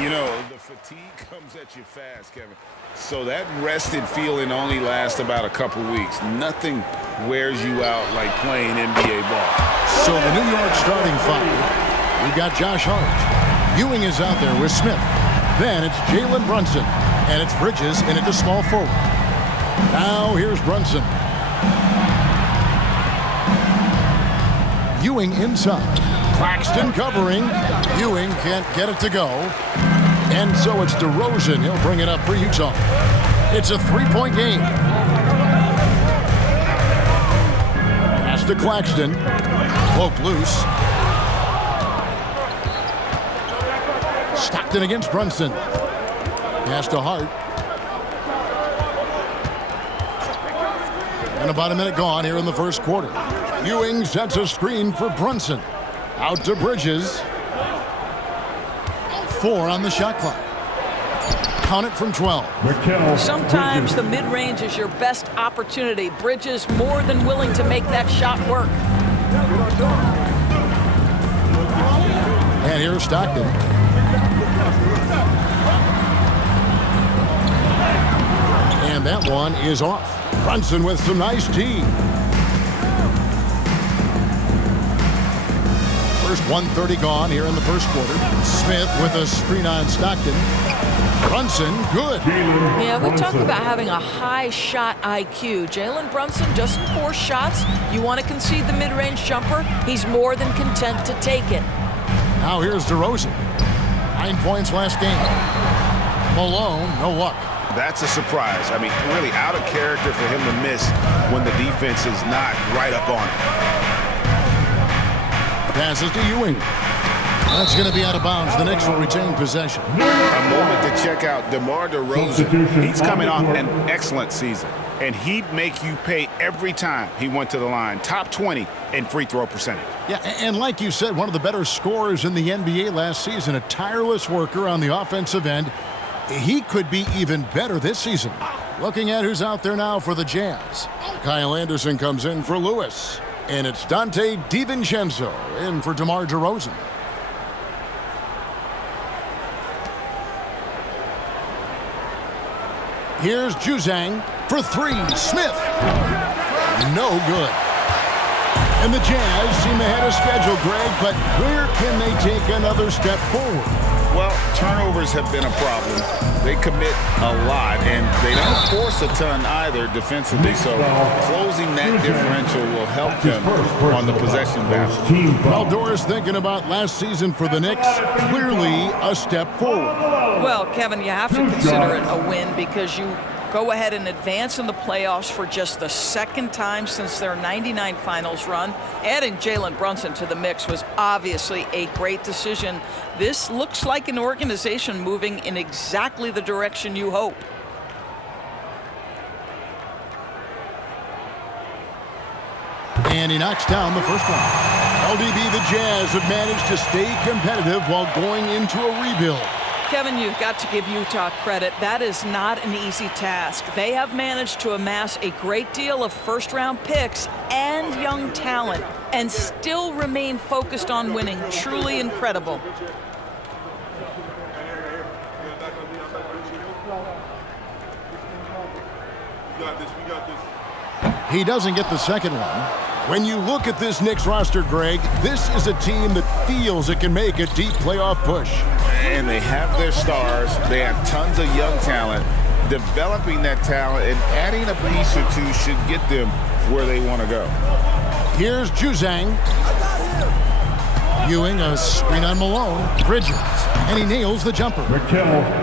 You know, the fatigue comes at you fast, Kevin. So that rested feeling only lasts about a couple weeks. Nothing wears you out like playing NBA ball. So the New York starting five. We've got Josh Hart. Ewing is out there with Smith. Then it's Jalen Brunson. And it's Bridges in at the small forward. Now here's Brunson. Ewing inside. Claxton covering. Ewing can't get it to go. And so it's DeRozan. He'll bring it up for Utah. It's a three-point game. Pass to Claxton. Poke loose. Stockton against Brunson. Pass to Hart. And about a minute gone here in the first quarter. Ewing sets a screen for Brunson. Out to Bridges. 4 on the shot clock. Count it from 12. Sometimes the mid-range is your best opportunity. Bridges more than willing to make that shot work. And here's Stockton. And that one is off. Brunson with some nice D. First 1:30 gone here in the first quarter. Smith with a screen on Stockton. Brunson, good. Yeah, we talk about having a high shot IQ. Jalen Brunson doesn't force shots. You want to concede the mid-range jumper, he's more than content to take it. Now here's DeRozan. 9 points last game. Malone, no luck. That's a surprise. I mean, really out of character for him to miss when the defense is not right up on him. Passes to Ewing. That's going to be out of bounds. The Knicks will retain possession. A moment to check out DeMar DeRozan. He's coming off an excellent season, and he'd make you pay every time he went to the line. Top 20 in free throw percentage. Yeah, and like you said, one of the better scorers in the NBA last season, a tireless worker on the offensive end. He could be even better this season. Looking at who's out there now for the Jazz. Kyle Anderson comes in for Lewis. And it's Dante DiVincenzo in for DeMar DeRozan. Here's Juzang for 3. Smith. No good. And the Jazz seem ahead of schedule, Greg, but where can they take another step forward? Well, turnovers have been a problem. They commit a lot, and they don't force a ton either defensively, so closing that differential will help them on the possession battle. Well, Doris, thinking about last season for the Knicks, clearly a step forward. Well, Kevin, you have to consider it a win because you go ahead and advance in the playoffs for just the second time since their '99 finals run. Adding Jalen Brunson to the mix was obviously a great decision. This looks like an organization moving in exactly the direction you hope. And he knocks down the first one. LDB, the Jazz have managed to stay competitive while going into a rebuild. Kevin, you've got to give Utah credit. That is not an easy task. They have managed to amass a great deal of first-round picks and young talent and still remain focused on winning. Truly incredible. He doesn't get the second one. When you look at this Knicks roster, Greg, this is a team that feels it can make a deep playoff push. And they have their stars. They have tons of young talent. Developing that talent and adding a piece or two should get them where they want to go. Here's Juzang. Ewing, a screen on Malone. Bridges. And he nails the jumper.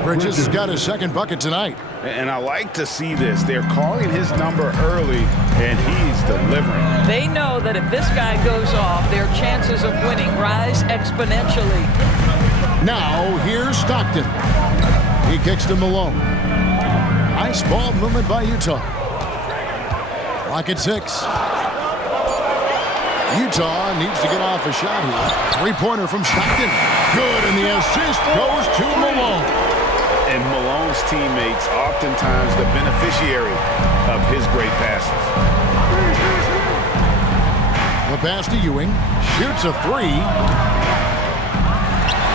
Bridges has got his second bucket tonight. And I like to see this. They're calling his number early, and he's delivering. They know that if this guy goes off, their chances of winning rise exponentially. Now, here's Stockton. He kicks to Malone. Nice ball movement by Utah. Clock at 6. Utah needs to get off a shot here. Three-pointer from Stockton. Good, and the assist goes to Malone. And Malone's teammates oftentimes the beneficiary of his great passes. The pass to Ewing. Shoots a 3.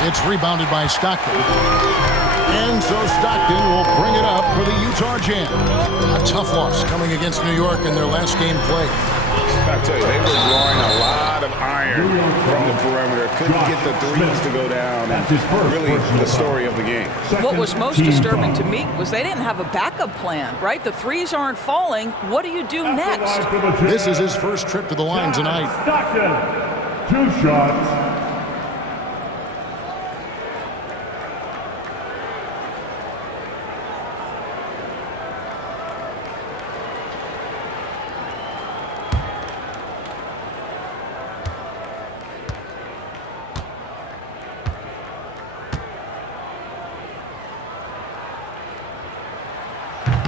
It's rebounded by Stockton. And so Stockton will bring it up for the Utah Jazz. A tough loss coming against New York in their last game played. I tell you, they were drawing a lot of iron from the perimeter. Couldn't get the threes to go down. And really the story of the game. What was most disturbing to me was they didn't have a backup plan, right? The threes aren't falling. What do you do next? This is his first trip to the line tonight. Stockton, 2 shots.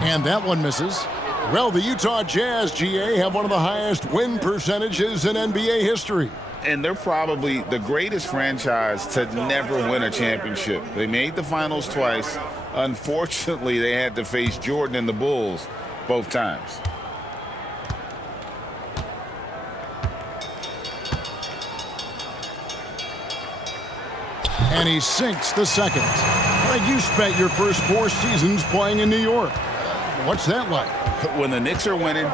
And that one misses. Well, the Utah Jazz, GA, have one of the highest win percentages in NBA history. And they're probably the greatest franchise to never win a championship. They made the finals twice. Unfortunately, they had to face Jordan and the Bulls both times. And he sinks the second. Like you spent your first 4 seasons playing in New York. What's that like? When the Knicks are winning,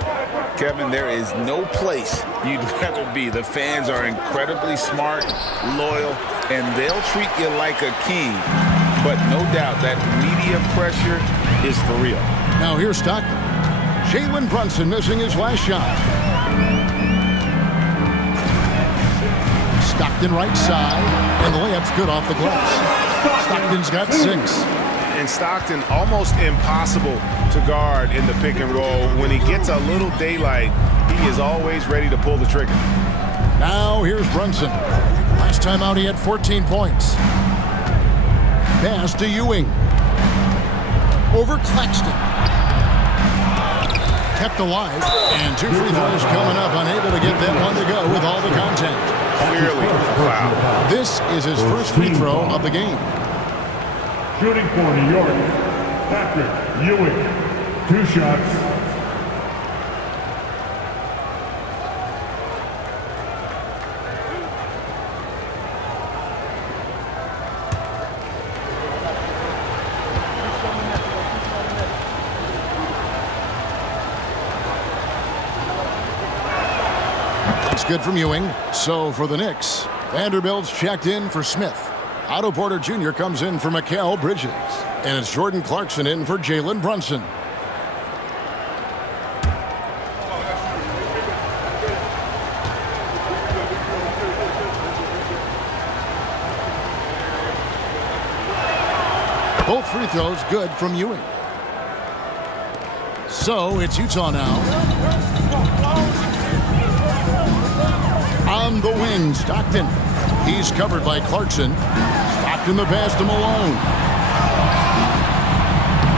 Kevin, there is no place you'd rather be. The fans are incredibly smart, loyal, and they'll treat you like a king. But no doubt that media pressure is for real. Now here's Stockton. Jalen Brunson missing his last shot. Stockton right side, and the layup's good off the glass. Stockton's got 6. And Stockton almost impossible to guard in the pick and roll. When he gets a little daylight, he is always ready to pull the trigger. Now here's Brunson. Last time out he had 14 points. Pass to Ewing. Over Claxton. Kept alive. And 2 free throws coming up. Unable to get that one to go with all the contact. Clearly a foul. This is his first free throw of the game. Shooting for New York, Patrick Ewing, 2 shots. That's good from Ewing. So for the Knicks, Vanderbilt's checked in for Smith. Otto Porter Jr. comes in for Mikal Bridges. And it's Jordan Clarkson in for Jalen Brunson. Both free throws good from Ewing. So it's Utah now. On the wing, Stockton. He's covered by Clarkson. Stockton the pass to Malone.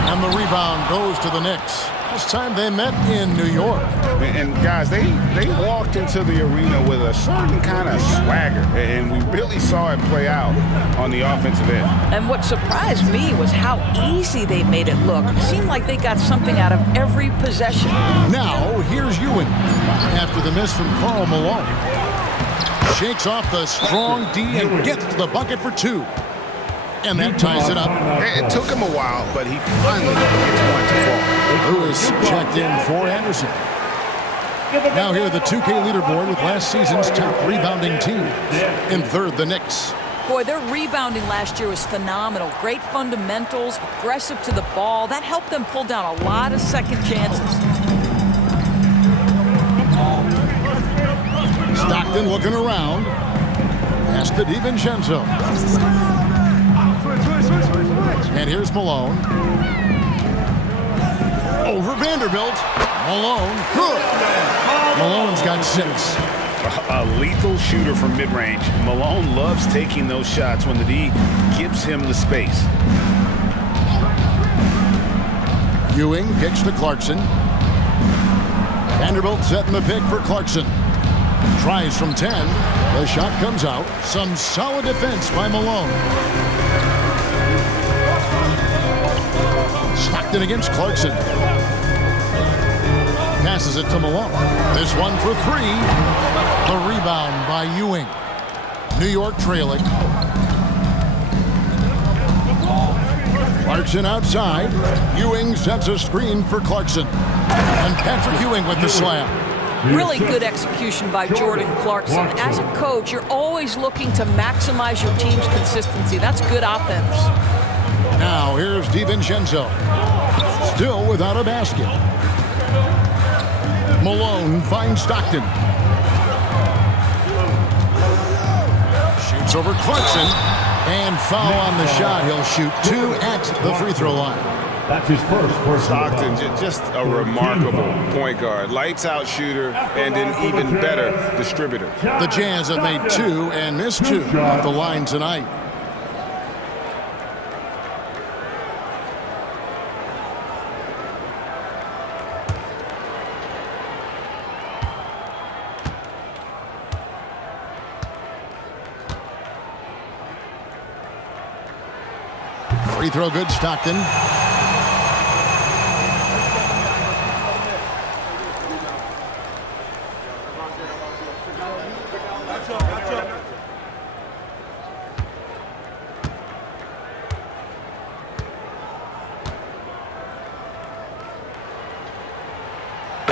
And the rebound goes to the Knicks. Last time they met in New York. And guys, they walked into the arena with a certain kind of swagger, and we really saw it play out on the offensive end. And what surprised me was how easy they made it look. It seemed like they got something out of every possession. Now, here's Ewing. After the miss from Karl Malone. Shakes off the strong D and gets to the bucket for 2. And that ties it up. It took him a while, but he finally gets one to fall. Lewis checked in for Anderson. Now here the 2K leaderboard with last season's top rebounding team. In third, the Knicks. Boy, their rebounding last year was phenomenal. Great fundamentals, aggressive to the ball. That helped them pull down a lot of second chances. Stockton looking around. Pass to DiVincenzo. And here's Malone. Over Vanderbilt. Malone. Good. Malone's got 6. A lethal shooter from mid-range. Malone loves taking those shots when the D gives him the space. Ewing kicks to Clarkson. Vanderbilt setting the pick for Clarkson. Tries from 10. The shot comes out. Some solid defense by Malone. Stockton against Clarkson. Passes it to Malone. This one for 3. The rebound by Ewing. New York trailing. Clarkson outside. Ewing sets a screen for Clarkson. And Patrick Ewing with the slam. Really good execution by Jordan Clarkson. As a coach, you're always looking to maximize your team's consistency. That's good offense. Now here's DiVincenzo. Still without a basket. Malone finds Stockton. Shoots over Clarkson. And foul on the shot. He'll shoot 2 at the free throw line. That's his first personal Stockton, foul. just a remarkable point guard. Lights out shooter and an even better distributor. The Jazz have made 2 and missed 2 at the line tonight. Free throw good, Stockton.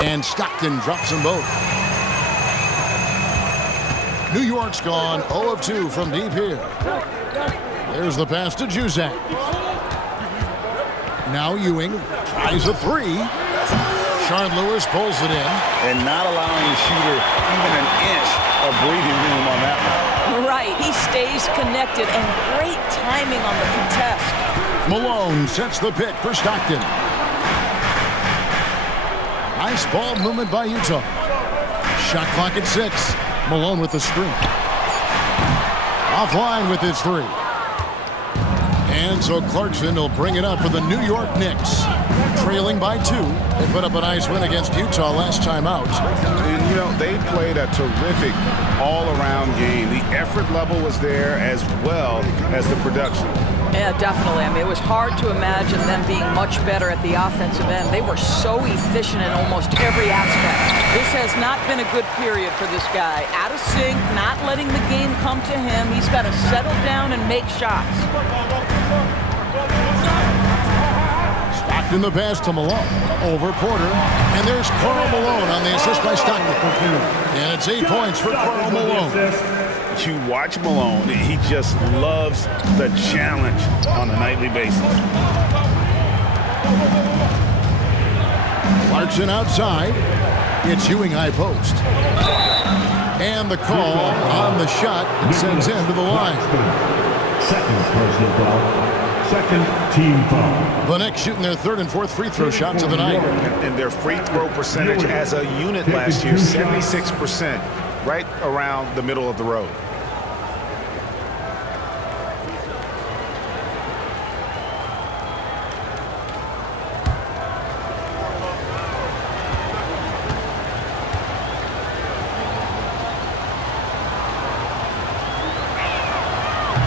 And Stockton drops them both. New York's gone 0 of 2 from deep here. There's the pass to Juzak. Now Ewing tries a 3. Sean Lewis pulls it in. And not allowing the shooter even an inch of breathing room on that one. Right, he stays connected, and great timing on the contest. Malone sets the pick for Stockton. Nice ball movement by Utah. Shot clock at 6. Malone with the screen. Offline with his 3. And so Clarkson will bring it up for the New York Knicks. Trailing by 2. They put up a nice win against Utah last time out. And, you know, they played a terrific all-around game. The effort level was there as well as the production. Yeah, definitely. I mean, it was hard to imagine them being much better at the offensive end. They were so efficient in almost every aspect. This has not been a good period for this guy. Out of sync, not letting the game come to him. He's got to settle down and make shots. Stockton the pass to Malone. Over Porter. And there's Karl Malone on the assist by Stockton. And it's 8 points for Karl Malone. You watch Malone, he just loves the challenge on a nightly basis. Clarkson outside. It's Ewing high post. And the call on the shot sends him to the line. Second personal foul. Second team foul. The Knicks shooting their 3rd and 4th free throw shots of the night. And their free throw percentage as a unit last year, 76%, right around the middle of the road.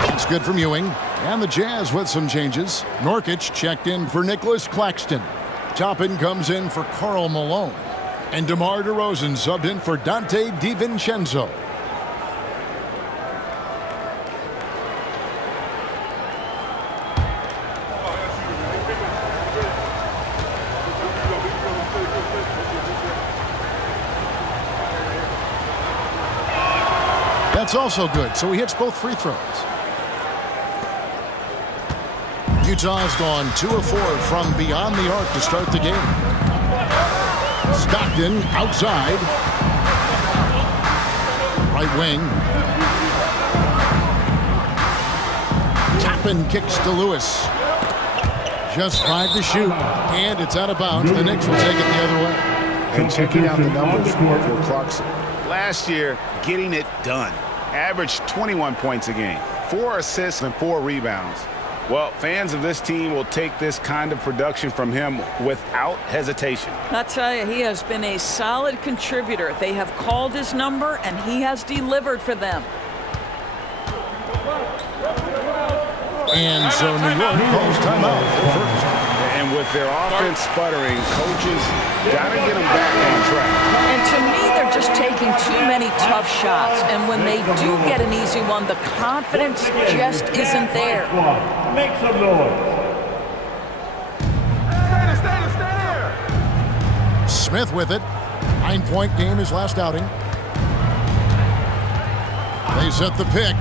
That's good from Ewing. And the Jazz with some changes. Nurkic checked in for Nicholas Claxton. Toppin comes in for Karl Malone. And DeMar DeRozan subbed in for Dante DiVincenzo. That's also good, so he hits both free throws. Utah's gone 2 of 4 from beyond the arc to start the game. Stockton outside. Right wing. Toppin kicks to Lewis. Just 5 to shoot, and it's out of bounds. The Knicks will take it the other way. And checking out the numbers for Clarkson. Last year, getting it done. Averaged 21 points a game, 4 assists and 4 rebounds. Well, fans of this team will take this kind of production from him without hesitation. I tell you, he has been a solid contributor. They have called his number, and he has delivered for them. And so New York calls timeout first. And with their offense sputtering, coaches got to get them back on track. And to me, they're just taking too many tough shots. And when they do get an easy one, the confidence just isn't there. Make some noise. Smith with it. 9-point game his last outing. They set the pick.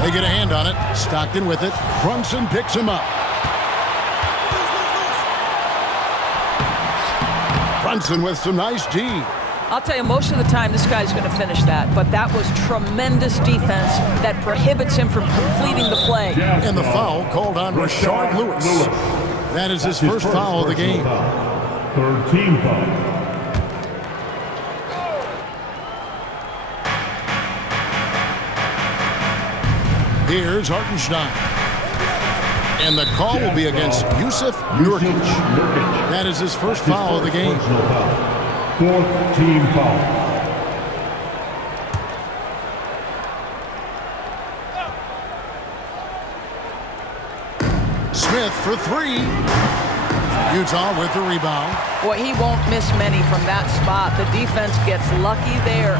They get a hand on it. Stockton with it. Brunson picks him up. Brunson with some nice D. I'll tell you, most of the time this guy's going to finish that, but that was tremendous defense that prohibits him from completing the play. And the foul called on Rashard Lewis. That is his first foul of the game. Third team foul. Here's Hartenstein. And the call will be against Yusuf Nurkic. That is his first foul of the game. Fourth team foul. Smith for three. Utah with the rebound. Boy, he won't miss many from that spot. The defense gets lucky there.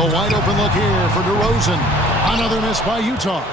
The wide open look here for DeRozan. Another miss by Utah.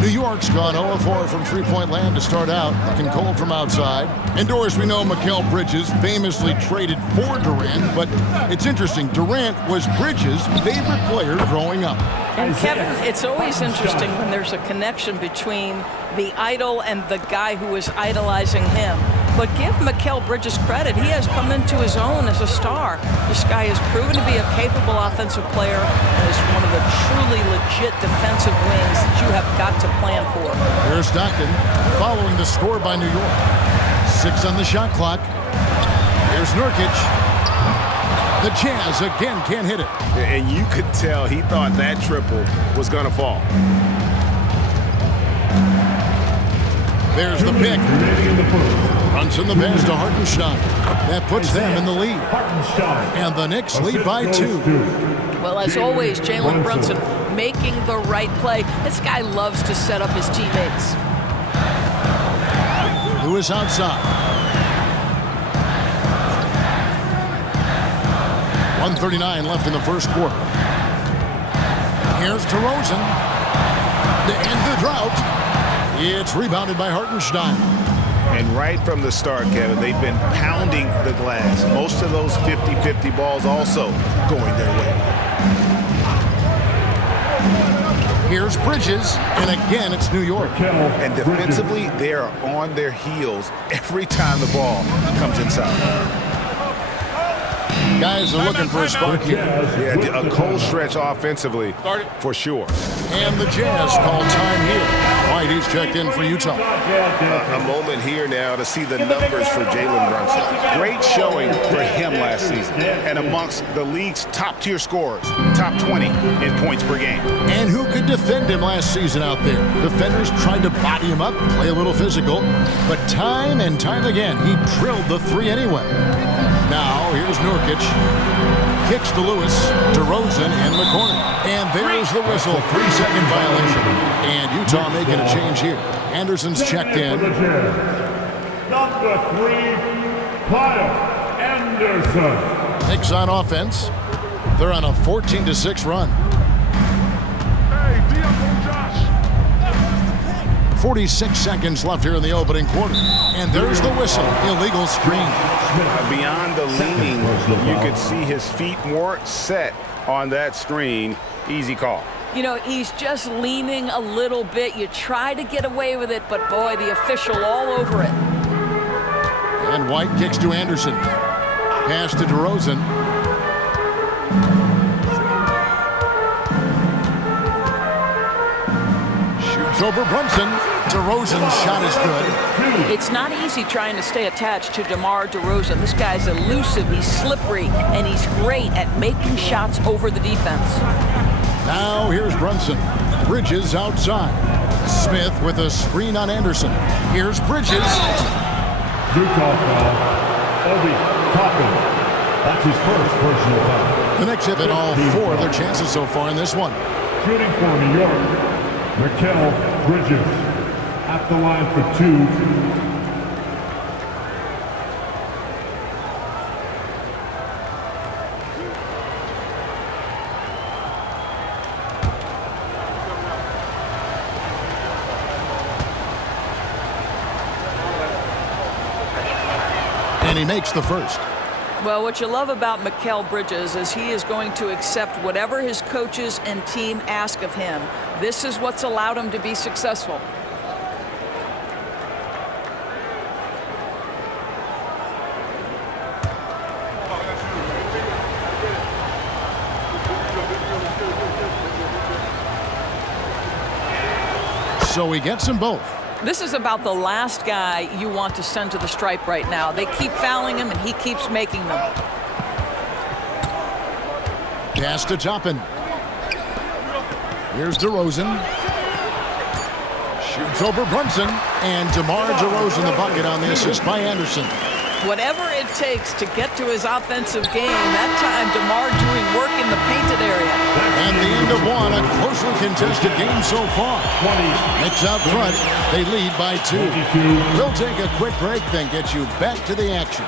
New York's gone 0-4 from three-point land to start out, looking cold from outside. Indoors, we know Mikal Bridges famously traded for Durant, but it's interesting. Durant was Bridges' favorite player growing up. And Kevin, it's always interesting when there's a connection between the idol and the guy who is idolizing him. But give Mikal Bridges credit. He has come into his own as a star. This guy has proven to be a capable offensive player and is one of the truly legit defensive wings that you have got to plan for. Here's Stockton following the score by New York. 6 on the shot clock. Here's Nurkic. The Jazz again can't hit it. And you could tell he thought that triple was going to fall. There's the pick. Brunson the pass to Hartenstein. That puts them in the lead. And the Knicks lead by 2. Well, as always, Jalen Brunson making the right play. This guy loves to set up his teammates. Lewis outside. 1:39 left in the first quarter. Here's DeRozan. To end the drought. It's rebounded by Hartenstein. And right from the start, Kevin, they've been pounding the glass. Most of those 50-50 balls also going their way. Here's Bridges, and again, it's New York. And defensively, they are on their heels every time the ball comes inside. Guys are looking for a spark here. Yeah, a cold stretch offensively, for sure. And the Jazz call time here. White, he's checked in for Utah. A moment here now to see the numbers for Jalen Brunson. Great showing for him last season. And amongst the league's top-tier scorers, top 20 in points per game. And who could defend him last season out there? Defenders tried to body him up, play a little physical. But time and time again, he drilled the three anyway. Now, here's Nurkic. Kicks to Lewis. DeRozan in the corner. And there's the whistle. 3-second violation. And Utah making a change here. Anderson's checked in. Number 3, Kyle Anderson. Knicks on offense. They're on a 14-6 run. 46 seconds left here in the opening quarter. And there's the whistle. Illegal screen. Beyond the leaning, you could see his feet more set on that screen. Easy call. You know, he's just leaning a little bit. You try to get away with it, but boy, the official all over it. And White kicks to Anderson. Pass to DeRozan. Shoots over Brunson. DeRozan's shot is good. It's not easy trying to stay attached to DeMar DeRozan. This guy's elusive, he's slippery, and he's great at making shots over the defense. Now here's Brunson. Bridges outside. Smith with a screen on Anderson. Here's Bridges. Utah foul. Obi Toppin. That's his first personal foul. The Knicks have hit all 4 of their chances so far in this one. Shooting for New York, Mikal Bridges. At the line for 2. And he makes the first. Well, what you love about Mikal Bridges is he is going to accept whatever his coaches and team ask of him. This is what's allowed him to be successful. So he gets them both. This is about the last guy you want to send to the stripe right now. They keep fouling him, and he keeps making them. Pass to Toppin. Here's DeRozan. Shoots over Brunson. And DeMar DeRozan the bucket on the assist by Anderson. Whatever it takes to get to his offensive game, that time DeMar doing work in the painted area. And the end of one, a closely contested game so far. Knicks out front. They lead by 2. We'll take a quick break, then get you back to the action.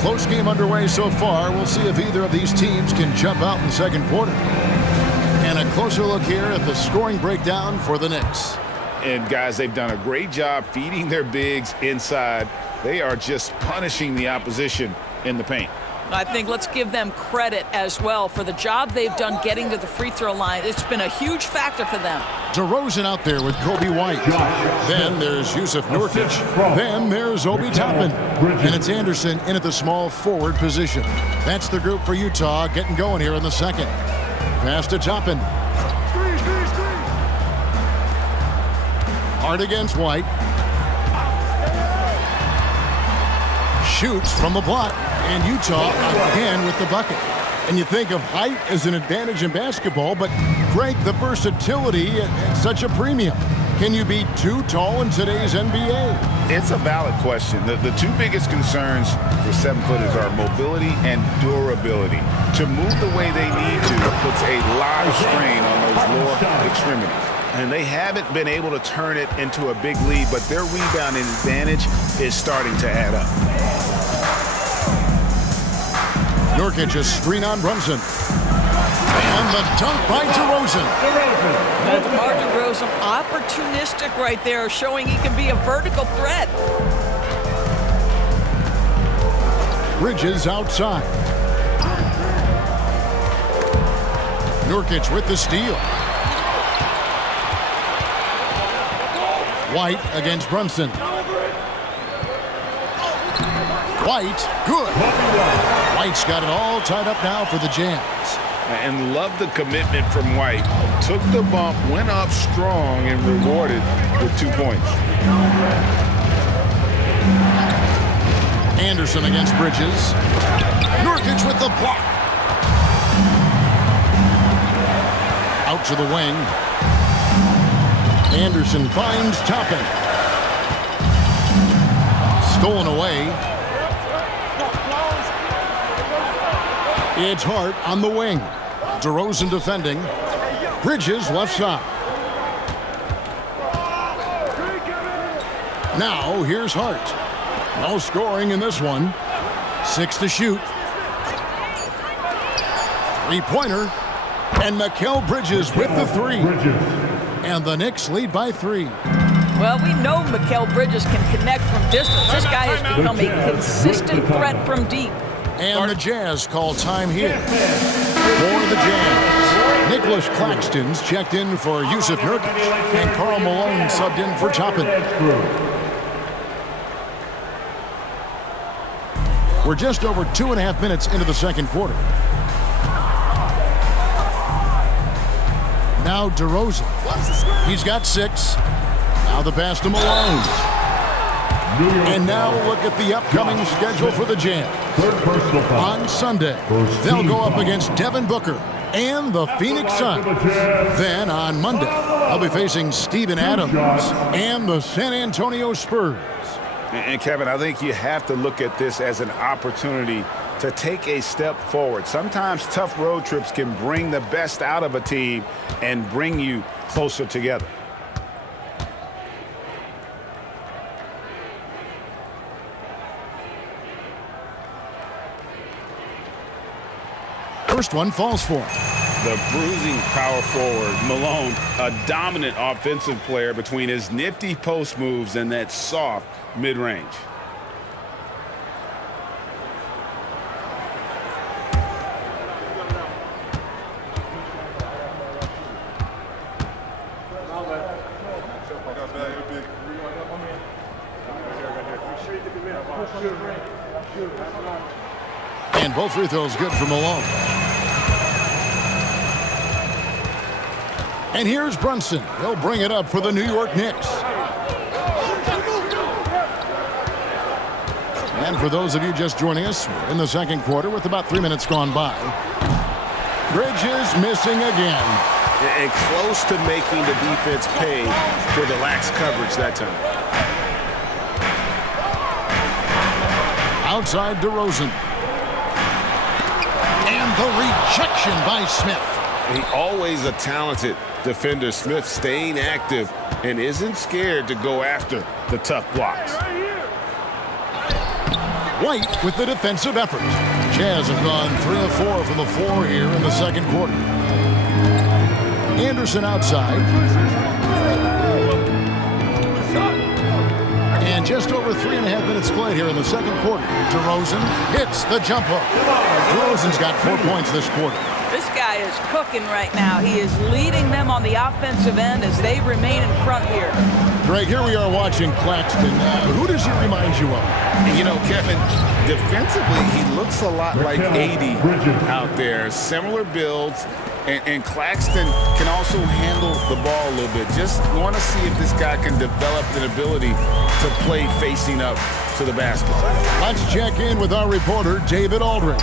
Close game underway so far. We'll see if either of these teams can jump out in the second quarter. And a closer look here at the scoring breakdown for the Knicks. And, guys, they've done a great job feeding their bigs inside. They are just punishing the opposition in the paint. I think let's give them credit as well for the job they've done getting to the free throw line. It's been a huge factor for them. DeRozan out there with Kobe White. Then there's Yusuf Nurkic. Then there's Obi Toppin. And it's Anderson in at the small forward position. That's the group for Utah getting going here in the second. Pass to Toppin. Hard against White. Shoots from the block. And Utah again with the bucket. And you think of height as an advantage in basketball, but Greg, the versatility at such a premium. Can you be too tall in today's NBA? It's a valid question. The two biggest concerns for 7-footers are mobility and durability. To move the way they need to puts a lot of strain on those lower extremities. And they haven't been able to turn it into a big lead, but their rebounding advantage is starting to add up. Nurkic a screen on Brunson. And the dunk by DeRozan. And DeMar DeRozan opportunistic right there, showing he can be a vertical threat. Bridges outside. Nurkic with the steal. White against Brunson. White, good. White's got it all tied up now for the Jazz. And love the commitment from White. Took the bump, went up strong, and rewarded with 2 points. Anderson against Bridges. Nurkic with the block. Out to the wing. Anderson finds Toppin. Stolen away. It's Hart on the wing. DeRozan defending. Bridges left side. Now here's Hart. No scoring in this one. 6 to shoot. Three-pointer. And Mikal Bridges with the 3. And the Knicks lead by 3. Well, we know Mikal Bridges can connect from distance. This guy has become a consistent threat from deep. And the Jazz call time here. For the Jazz, Nicholas Claxton's checked in for Yusuf Nurkic, and Karl Malone subbed in for Toppin. We're just over 2.5 minutes into the second quarter. Now DeRozan. He's got 6. Now the pass to Malone. And now look at the upcoming schedule for the Jazz. On Sunday, they'll go up against Devin Booker and the Phoenix Suns. Then on Monday, they'll be facing Steven Adams and the San Antonio Spurs. And Kevin, I think you have to look at this as an opportunity to take a step forward. Sometimes tough road trips can bring the best out of a team and bring you closer together. first one falls for him. The bruising power forward, Malone, a dominant offensive player between his nifty post moves and that soft mid-range. And both free throws good for Malone. And here's Brunson. He'll bring it up for the New York Knicks. And for those of you just joining us, we're in the second quarter with about 3 minutes gone by. Bridges missing again. And close to making the defense pay for the lax coverage that time. Outside DeRozan. And the rejection by Smith. He always a talented defender. Smith staying active and isn't scared to go after the tough blocks. White with the defensive effort. Jazz have gone 3 of 4 from the floor here in the second quarter. Anderson outside. And just over 3.5 minutes played here in the second quarter. DeRozan hits the jump hook. DeRozan's got 4 points this quarter. This guy is cooking right now. He is leading them on the offensive end as they remain in front here. Greg, here we are watching Claxton. Who does he remind you of? You know, Kevin, defensively, he looks a lot like 80 out there. Similar builds. And Claxton can also handle the ball a little bit. Just want to see if this guy can develop an ability to play facing up to the basket. Let's check in with our reporter, David Aldridge.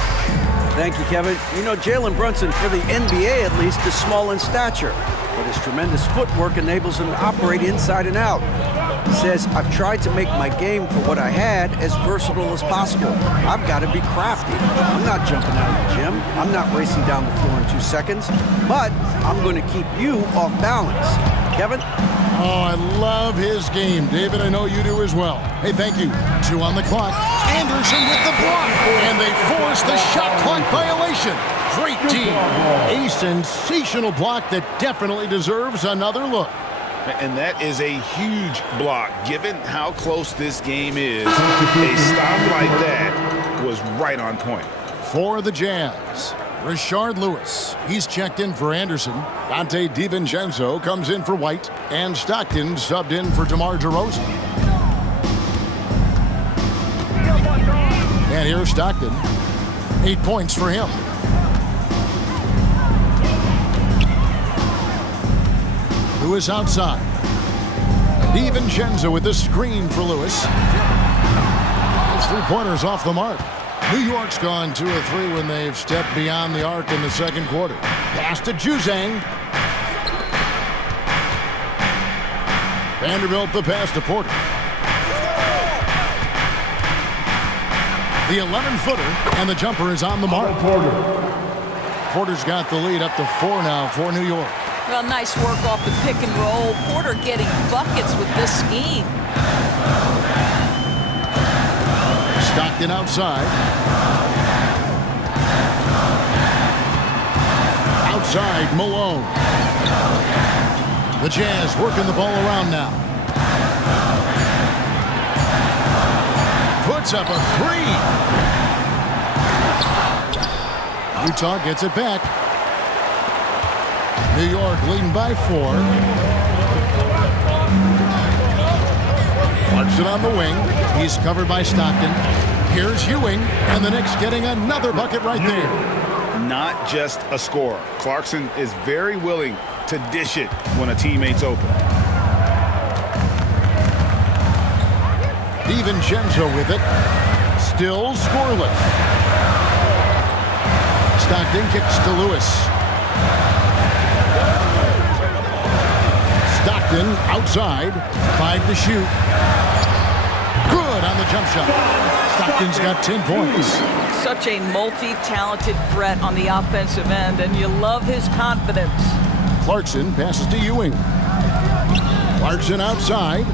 Thank you, Kevin. You know, Jalen Brunson, for the NBA at least, is small in stature, but his tremendous footwork enables him to operate inside and out. He says, I've tried to make my game for what I had as versatile as possible. I've got to be crafty. I'm not jumping out of the gym. I'm not racing down the floor in 2 seconds, but I'm going to keep you off balance. Kevin? Oh, I love his game. David, I know you do as well. Hey, thank you. 2 on the clock. Anderson with the block. And they force the shot clock violation. Great team. A sensational block that definitely deserves another look. And that is a huge block. Given how close this game is, a stop like that was right on point. For the Jazz, Rashard Lewis. He's checked in for Anderson. Dante DiVincenzo comes in for White. And Stockton subbed in for DeMar DeRozan. And here's Stockton. 8 points for him. Lewis outside. DiVincenzo with the screen for Lewis. His 3-pointers off the mark. New York's gone 2 of 3 when they've stepped beyond the arc in the second quarter. Pass to Juzang. Vanderbilt the pass to Porter. The 11-footer, and the jumper is on the mark. Porter's got the lead up to 4 now for New York. Well, nice work off the pick and roll. Porter getting buckets with this scheme. Stockton outside. Outside, Malone. The Jazz working the ball around now. Puts up a 3. Utah gets it back. New York leading by 4. Brunson on the wing. He's covered by Stockton. Here's Ewing, and the Knicks getting another bucket right there. Not just a scorer. Clarkson is very willing to dish it when a teammate's open. DiVincenzo with it. Still scoreless. Stockton kicks to Lewis. Stockton outside. 5 to shoot. Good on the jump shot. Stockton's got 10 points. Such a multi-talented threat on the offensive end, and you love his confidence. Clarkson passes to Ewing. Clarkson outside.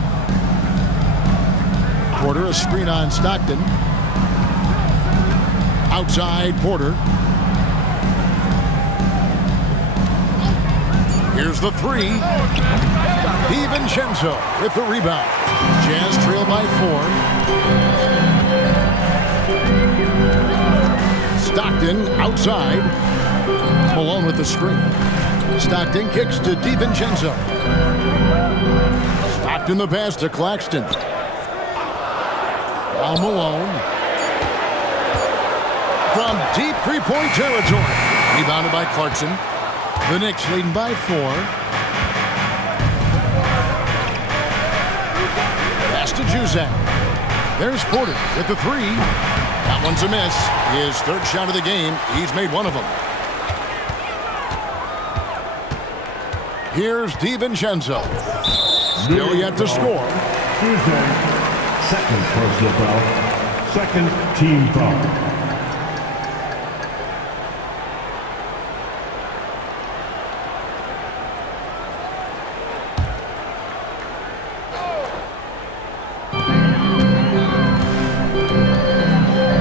Porter a screen on Stockton. Outside Porter. Here's the three. DiVincenzo with the rebound. Jazz trail by 4. Stockton outside. Malone with the screen. Stockton kicks to DiVincenzo. Stockton the pass to Claxton. Now Malone. From deep three-point territory. Rebounded by Clarkson. The Knicks leading by 4. Pass to Juzak. There's Porter with the three. That one's a miss. His third shot of the game. He's made one of them. Here's DiVincenzo. Still yet to score. Second personal foul. Second team foul.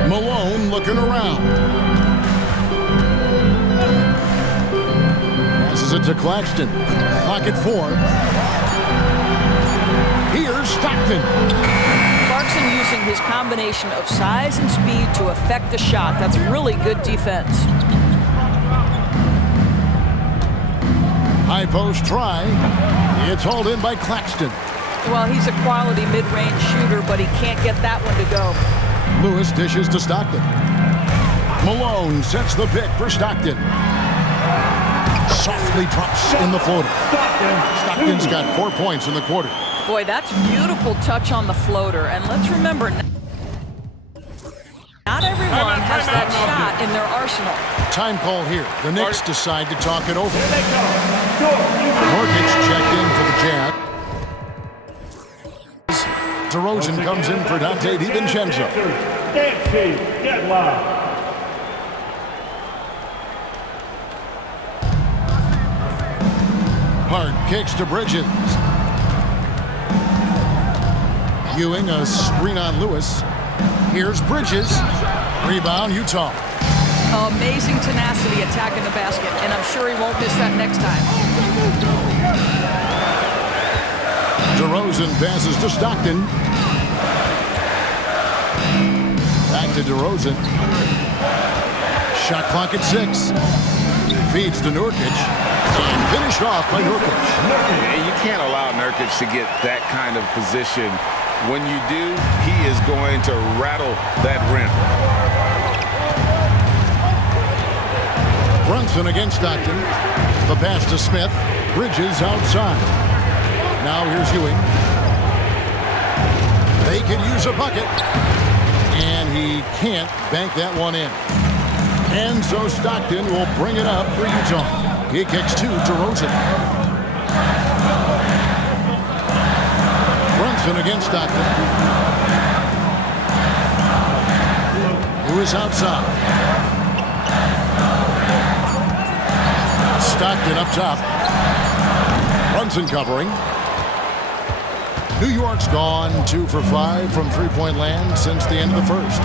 Malone looking around. Passes it to Claxton. Clock at 4. Here's Stockton. Clarkson using his combination of size and speed to affect the shot. That's really good defense. High post try. It's hauled in by Claxton. Well, he's a quality mid-range shooter, but he can't get that one to go. Lewis dishes to Stockton. Malone sets the pick for Stockton. Softly drops in the floater. Stockton's got 4 points in the quarter. Boy, that's beautiful touch on the floater. And let's remember, not everyone has that shot in their arsenal. Time call here. The Knicks decide to talk it over. Nurkic checked in for the Jazz. DeRozan comes in for Dante DiVincenzo. Get live. Hart kicks to Bridges. Ewing a screen on Lewis. Here's Bridges. Rebound, Utah. Amazing tenacity attacking the basket, and I'm sure he won't miss that next time. DeRozan passes to Stockton. Back to DeRozan. Shot clock at 6. Feeds to Nurkic. And finished off by Nurkic. Yeah, you can't allow Nurkic to get that kind of position. When you do, he is going to rattle that rim. Brunson against Stockton. The pass to Smith. Bridges outside. Now here's Ewing. They could use a bucket. And he can't bank that one in. And so Stockton will bring it up for Utah. He kicks to DeRozan. Brunson against Stockton. Who is outside? Stockton up top. Brunson covering. New York's gone 2 for 5 from three-point land since the end of the first.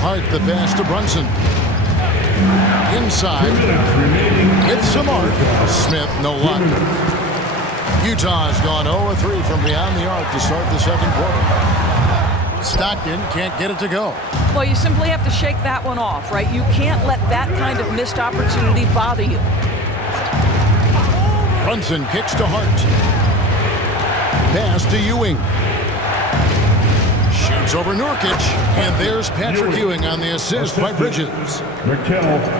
Hart the pass to Brunson. Inside. It's some arc. Smith, no luck. Utah's gone 0-3 from beyond the arc to start the second quarter. Stockton can't get it to go. Well, you simply have to shake that one off, right? You can't let that kind of missed opportunity bother you. Brunson kicks to Hart. Pass to Ewing. Shoots over Nurkic. And there's Patrick Ewing on the assist by Bridges.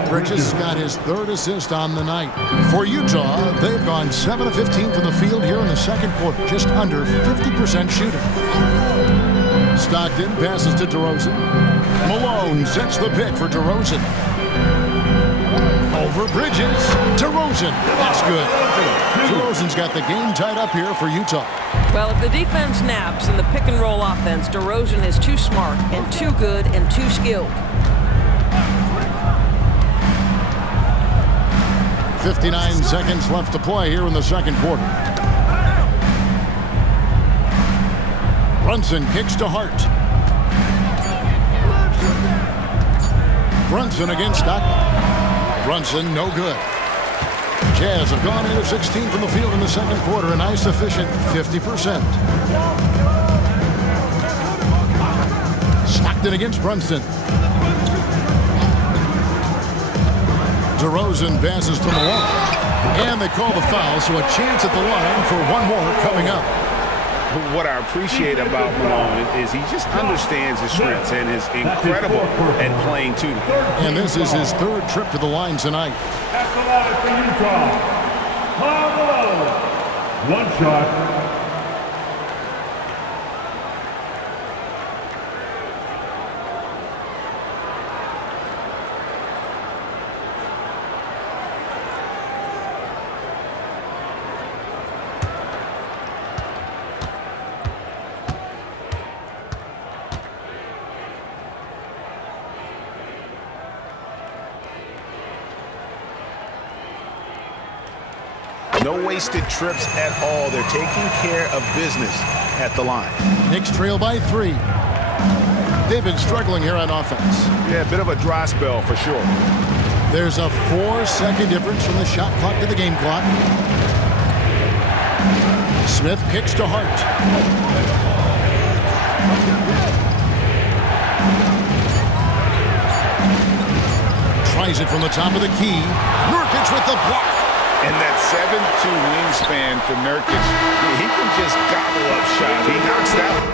Bridges got his 3rd assist on the night. For Utah, they've gone 7 of 15 from the field here in the second quarter. Just under 50% shooting. Stockton passes to DeRozan. Malone sets the pick for DeRozan. Over Bridges. DeRozan. That's good. DeRozan's got the game tied up here for Utah. Well, if the defense naps in the pick-and-roll offense, DeRozan is too smart and too good and too skilled. 59 seconds left to play here in the second quarter. Brunson kicks to Hart. Brunson against Stockton. Brunson, no good. Jazz have gone 8 of 16 from the field in the second quarter, a nice efficient 50%. Stockton against Brunson. DeRozan passes to Malone. And they call the foul, so a chance at the line for one more coming up. What I appreciate about Malone is he just understands his strengths and is incredible at playing too. And this is his third trip to the line tonight. At the line for Utah, Malone. One shot. No wasted trips at all. They're taking care of business at the line. Knicks trail by 3. They've been struggling here on offense. Yeah, a bit of a dry spell for sure. There's a 4-second difference from the shot clock to the game clock. Smith kicks to Hart. Tries it from the top of the key. Nurkic with the block. And that 7'2" wingspan for Nurkic, he can just gobble up shots. He knocks that